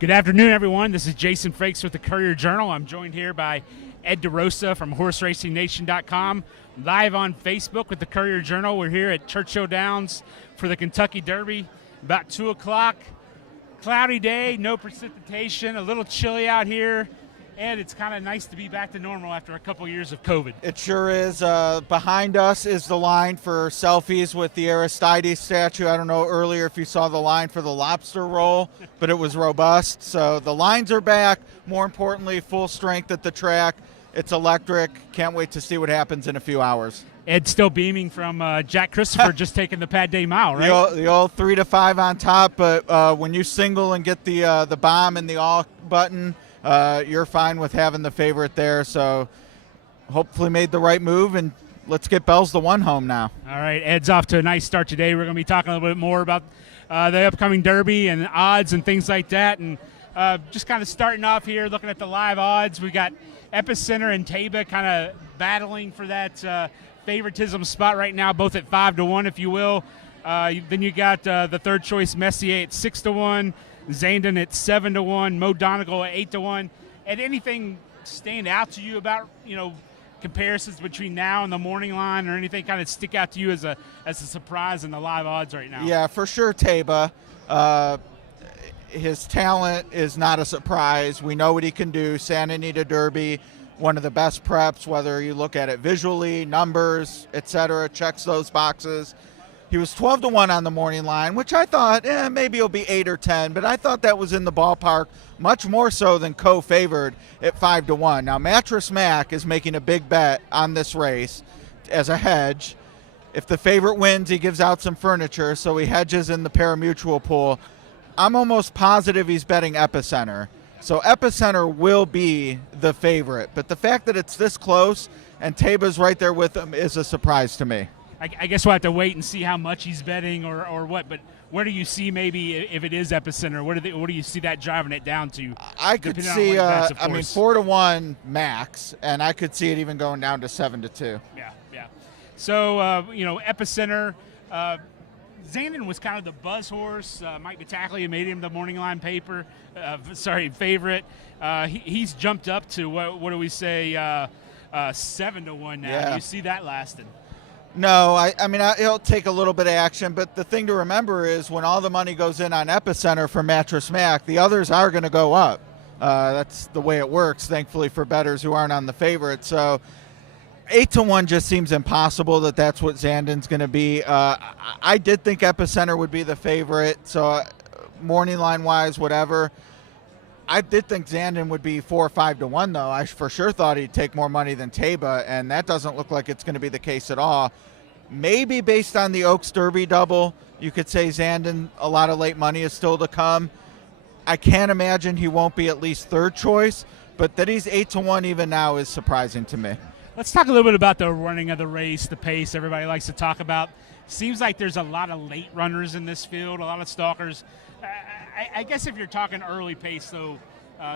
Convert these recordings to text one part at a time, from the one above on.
Good afternoon, everyone. This is Jason Frakes with the Courier-Journal. I'm joined here by Ed DeRosa from HorseRacingNation.com, live on Facebook with the Courier-Journal. We're here at Churchill Downs for the Kentucky Derby, about 2 o'clock. Cloudy day, no precipitation, a little chilly out here, and it's kind of nice to be back to normal after a couple years of COVID. It sure is. Behind us is the line for selfies with the Aristides statue. I don't know earlier if you saw the line for the lobster roll, but it was robust. So the lines are back. More importantly, full strength at the track. It's electric. Can't wait to see what happens in a few hours. Ed's still beaming from Jack Christopher just taking the Pad Day Mile, right? The old 3 to 5 on top, but when you single and get the bomb and the all button, you're fine with having the favorite there. So hopefully made the right move, and let's get Bells the One home now. All right, Ed's off to a nice start today. We're going to be talking a little bit more about the upcoming Derby and odds and things like that. And just kind of starting off here, looking at the live odds, we got Epicenter and Taba kind of battling for that favoritism spot right now, both at 5 to 1, if you will. Then you got the third choice Messier at 6 to 1. Zandon at 7 to 1, Mo Donegal at 8 to 1. And anything stand out to you about, comparisons between now and the morning line, or anything kind of stick out to you as a surprise in the live odds right now? Yeah, for sure, Taba. His talent is not a surprise. We know what he can do. Santa Anita Derby, one of the best preps, whether you look at it visually, numbers, etc., checks those boxes. He was 12 to 1 on the morning line, which I thought, maybe he'll be 8 or 10, but I thought that was in the ballpark, much more so than co-favored at 5 to 1. Now, Mattress Mac is making a big bet on this race as a hedge. If the favorite wins, he gives out some furniture, so he hedges in the pari-mutuel pool. I'm almost positive he's betting Epicenter. So Epicenter will be the favorite, but the fact that it's this close and Taba's right there with him is a surprise to me. I guess we'll have to wait and see how much he's betting or what, but where do you see maybe if it is Epicenter, what do you see that driving it down to? I could see, 4 to 1 max, and I could see it even going down to 7 to 2. Yeah. So, Epicenter, Zandon was kind of the buzz horse. Mike Battaglia made him the morning line favorite. He's jumped up to, what do we say, 7 to 1 now. Yeah. Do you see that lasting? No, I mean, it'll take a little bit of action, but the thing to remember is when all the money goes in on Epicenter for Mattress Mac, the others are going to go up. That's the way it works, thankfully, for bettors who aren't on the favorite. So 8 to 1 just seems impossible that's what Zandon's going to be. I did think Epicenter would be the favorite, so morning line-wise, whatever. I did think Zandon would be 4 or 5 to 1, though. I for sure thought he'd take more money than Taba, and that doesn't look like it's going to be the case at all. Maybe based on the Oaks Derby double, you could say Zandon, a lot of late money is still to come. I can't imagine he won't be at least third choice, but that he's 8 to 1 even now is surprising to me. Let's talk a little bit about the running of the race, the pace everybody likes to talk about. Seems like there's a lot of late runners in this field, a lot of stalkers. I guess if you're talking early pace, though,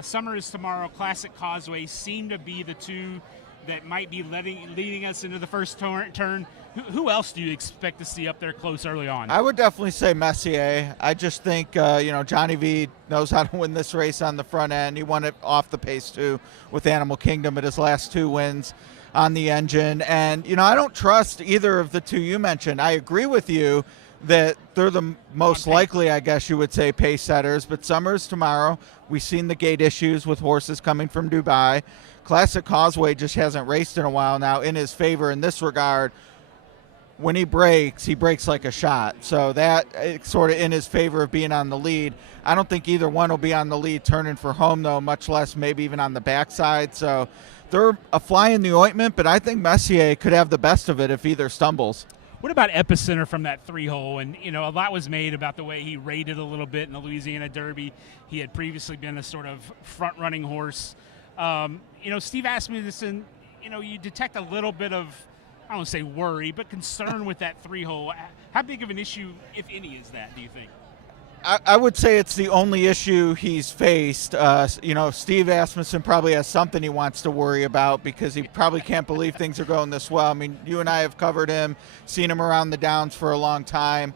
Summer is Tomorrow, Classic Causeway seem to be the two that might be leading us into the first turn. Who else do you expect to see up there close early on? I would definitely say Messier. I just think, Johnny V knows how to win this race on the front end. He won it off the pace, too, with Animal Kingdom at his last 2 wins on the engine. And, I don't trust either of the two you mentioned. I agree with you that they're the most likely, I guess you would say, pace setters. But Summer's Tomorrow, we've seen the gate issues with horses coming from Dubai. Classic Causeway just hasn't raced in a while now in his favor in this regard. When he breaks like a shot. So that sort of in his favor of being on the lead. I don't think either one will be on the lead turning for home, though, much less maybe even on the backside. So they're a fly in the ointment, but I think Messier could have the best of it if either stumbles. What about Epicenter from that 3-hole? And, a lot was made about the way he rated a little bit in the Louisiana Derby. He had previously been a sort of front-running horse. Steve asked me this, and, you detect a little bit of, I don't want to say worry, but concern with that 3-hole. How big of an issue, if any, is that, do you think? I would say it's the only issue he's faced. Steve Asmussen probably has something he wants to worry about because he probably can't believe things are going this well. I mean, you and I have covered him, seen him around the Downs for a long time.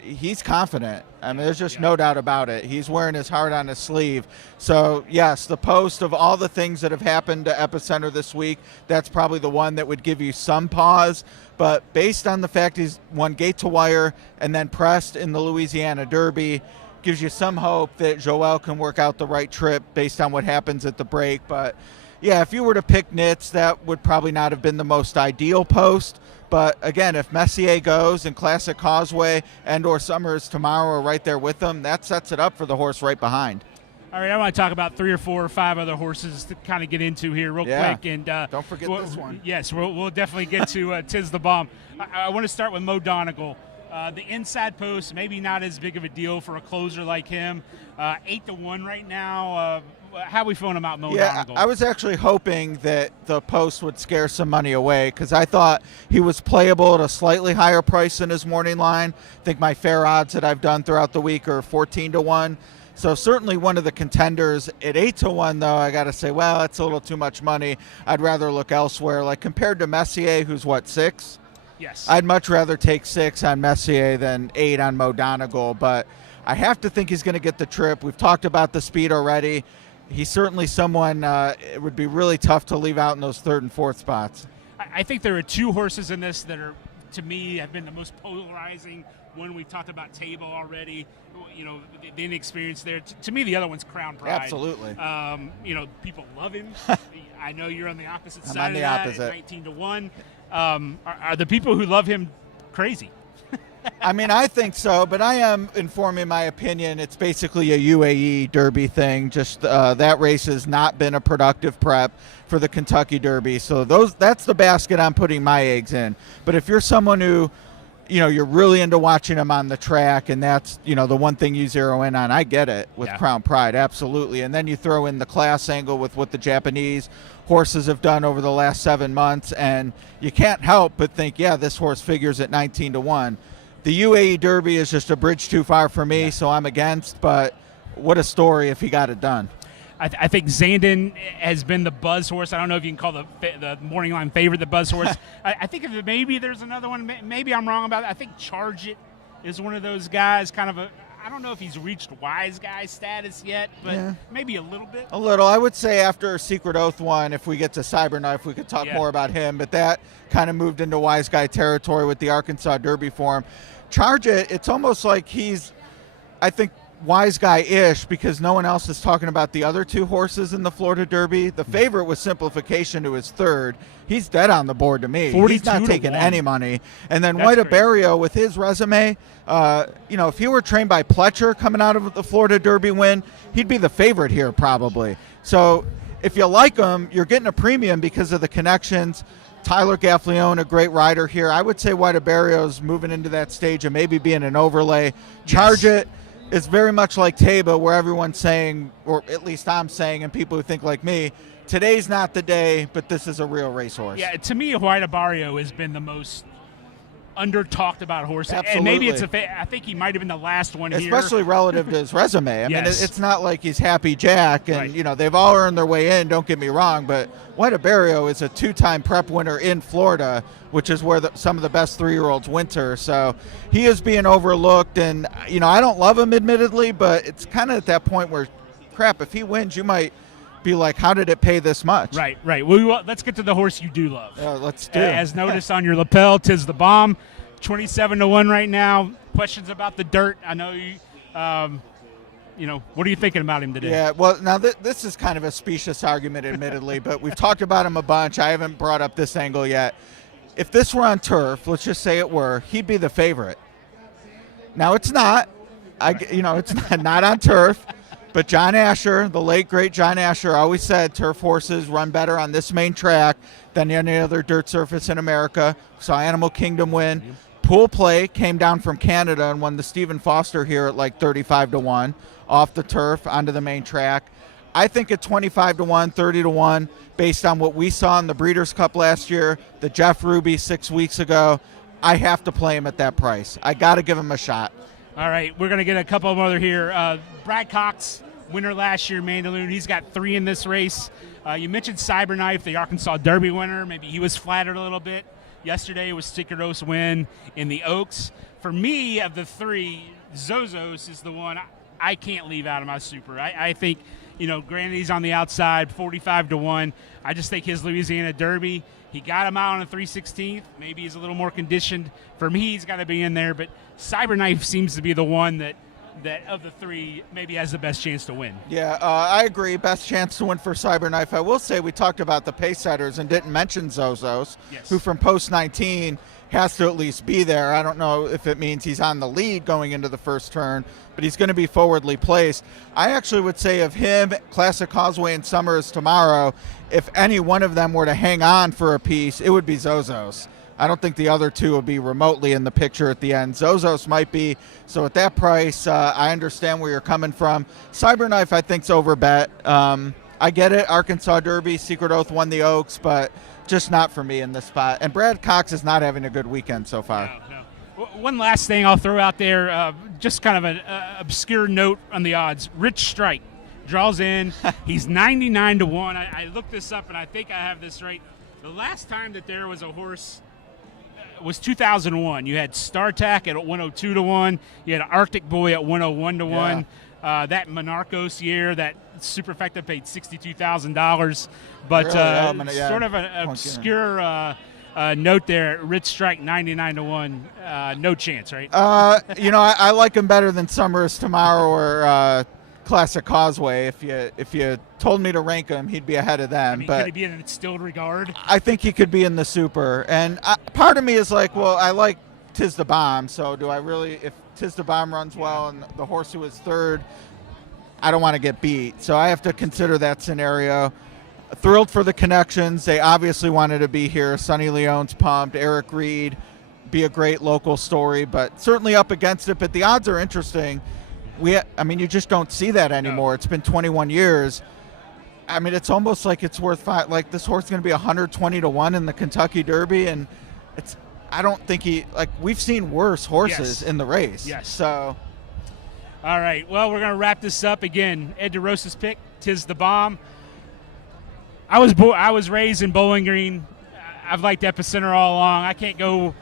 He's confident. I mean, there's just no doubt about it. He's wearing his heart on his sleeve. So, yes, the post of all the things that have happened to Epicenter this week, that's probably the one that would give you some pause. But based on the fact he's won gate to wire and then pressed in the Louisiana Derby, gives you some hope that Joel can work out the right trip based on what happens at the break. But, yeah, if you were to pick nits, that would probably not have been the most ideal post. But, again, if Messier goes and Classic Causeway and or Summers tomorrow are right there with them, that sets it up for the horse right behind. All right, I want to talk about 3 or 4 or 5 other horses to kind of get into here real quick. And don't forget this one. Yes, we'll definitely get to Tis the Bomb. I want to start with Mo Donegal. The inside post, maybe not as big of a deal for a closer like him. 8-1 right now. How are we feeling about Mo Donegal? I was actually hoping that the post would scare some money away because I thought he was playable at a slightly higher price than his morning line. I think my fair odds that I've done throughout the week are 14-1. So certainly one of the contenders. At 8-1, though, I got to say, well, that's a little too much money. I'd rather look elsewhere. Like compared to Messier, who's what, 6? Yes. I'd much rather take 6 on Messier than 8 on Mo Donegal. But I have to think he's going to get the trip. We've talked about the speed already. He's certainly someone it would be really tough to leave out in those 3rd and 4th spots. I think there are 2 horses in this that are, to me, have been the most polarizing. One, we talked about Table already. You know, the inexperience there. To me, the other one's Crown Pride. Absolutely. You know, people love him. I know you're on the opposite I'm side on the of that. opposite. 19-1. Are the people who love him crazy? I mean, I think so, but I am informing my opinion. It's basically a UAE Derby thing. Just that race has not been a productive prep for the Kentucky Derby. So that's the basket I'm putting my eggs in. But if you're someone who, you know, you're really into watching him on the track, and that's, you know, the one thing you zero in on, I get it with Crown Pride, absolutely. And then you throw in the class angle with what the Japanese horses have done over the last 7 months, and you can't help but think, yeah, this horse figures at 19-1. The UAE Derby is just a bridge too far for me, so I'm against, but what a story if he got it done. I think Zandon has been the buzz horse. I don't know if you can call the morning line favorite the buzz horse. I think if maybe there's another one. Maybe I'm wrong about it. I think Charge It is one of those guys, kind of I don't know if he's reached wise guy status yet, but maybe a little bit. A little. I would say after Secret Oath one, if we get to Cyberknife, we could talk more about him, but that kind of moved into wise guy territory with the Arkansas Derby form. Charge It, it's almost like he's, I think, wise guy-ish because no one else is talking about the other 2 horses in the Florida Derby. The favorite was Simplification to his 3rd. He's dead on the board to me. He's not taking any money. And then White Barrio with his resume, you know, if he were trained by Pletcher coming out of the Florida Derby win, he'd be the favorite here probably. So if you like him, you're getting a premium because of the connections. Tyler Gaffleone, a great rider here. I would say White Barrio's moving into that stage of maybe being an overlay. Charge It is very much like Taba, where everyone's saying, or at least I'm saying, and people who think like me, today's not the day, but this is a real racehorse. Yeah, to me, White Barrio has been the most under-talked about horse. Absolutely. And maybe it's I think he might have been the last one here. Especially relative to his resume. I mean, it's not like he's Happy Jack, and, you know, they've all earned their way in, don't get me wrong, but White Barrio is a 2-time prep winner in Florida, which is where some of the best 3-year-olds winter. So he is being overlooked, and, you know, I don't love him, admittedly, but it's kind of at that point where, crap, if he wins, you might be like, how did it pay this much? Right. Well, let's get to the horse you do love. Let's do. As noticed on your lapel, Tis the Bomb, 27-1 right now. Questions about the dirt? I know you. You know, what are you thinking about him today? Yeah, well, now this is kind of a specious argument, admittedly, but we've talked about him a bunch. I haven't brought up this angle yet. If this were on turf, let's just say it were, he'd be the favorite. Now it's not. It's not on turf. But John Asher, the late, great John Asher, always said turf horses run better on this main track than any other dirt surface in America. Saw Animal Kingdom win. Mm-hmm. Pool Play came down from Canada and won the Stephen Foster here at like 35-1 off the turf onto the main track. I think at 25-1, 30-1, based on what we saw in the Breeders' Cup last year, the Jeff Ruby 6 weeks ago, I have to play him at that price. I got to give him a shot. All right, we're going to get a couple more here. Brad Cox, winner last year, Mandaloon. He's got 3 in this race. You mentioned Cyberknife, the Arkansas Derby winner. Maybe he was flattered a little bit. Yesterday was Secret Oath's win in the Oaks. For me, of the 3, Zozos is the one I can't leave out of my super. I think, granted he's on the outside, 45-1. I just think his Louisiana Derby, he got him out on a 3/16. Maybe he's a little more conditioned. For me, he's got to be in there. But Cyberknife seems to be the one that of the three maybe has the best chance to win. Yeah, I agree. Best chance to win for Cyberknife. I will say we talked about the pace setters and didn't mention Zozos, Yes. who from post 19 has to at least be there. I don't know if it means he's on the lead going into the first turn, but he's going to be forwardly placed. I actually would say of him, Classic Causeway, and Summers tomorrow, if any one of them were to hang on for a piece, it would be Zozos. I don't think the other two will be remotely in the picture at the end. Zozos might be. So at that price, I understand where you're coming from. Cyberknife, I think, is overbet. I get it. Arkansas Derby, Secret Oath won the Oaks, but just not for me in this spot. And Brad Cox is not having a good weekend so far. No. One last thing I'll throw out there, just kind of an obscure note on the odds. Rich Strike draws in. He's 99-1. I looked this up, and I think I have this right. The last time that there was a horse was 2001. You had StarTac at 102-1. You had Arctic Boy at 101-1. Yeah. That Monarchos year, that Superfecta paid $62,000. But Really? sort of an obscure note there. Rich Strike 99-1. No chance, right? I like him better than Summers tomorrow or Classic Causeway. If you told me to rank him, he'd be ahead of them. But could he be in an instilled regard? I think he could be in the super. And part of me is like, well, I like Tiz the Bomb. So do I really? If Tiz the Bomb runs well and the horse who is third, I don't want to get beat. So I have to consider that scenario. Thrilled for the connections. They obviously wanted to be here. Sonny Leone's pumped. Eric Reed, be a great local story, but certainly up against it. But the odds are interesting. You just don't see that anymore. No. It's been 21 years. I mean, it's almost like it's worth this horse is going to be 120-1 in the Kentucky Derby, and I don't think we've seen worse horses in the race. Yes. So, all right. Well, we're going to wrap this up again. Ed DeRosa's pick, Tiz the Bomb. I was raised in Bowling Green. I've liked Epicenter all along. I can't go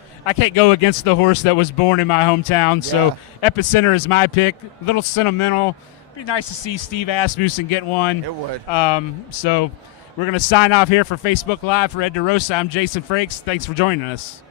against the horse that was born in my hometown. So Epicenter is my pick. A little sentimental. Be nice to see Steve Asmussen get one. It would. So we're going to sign off here for Facebook Live for Ed DeRosa. I'm Jason Frakes. Thanks for joining us.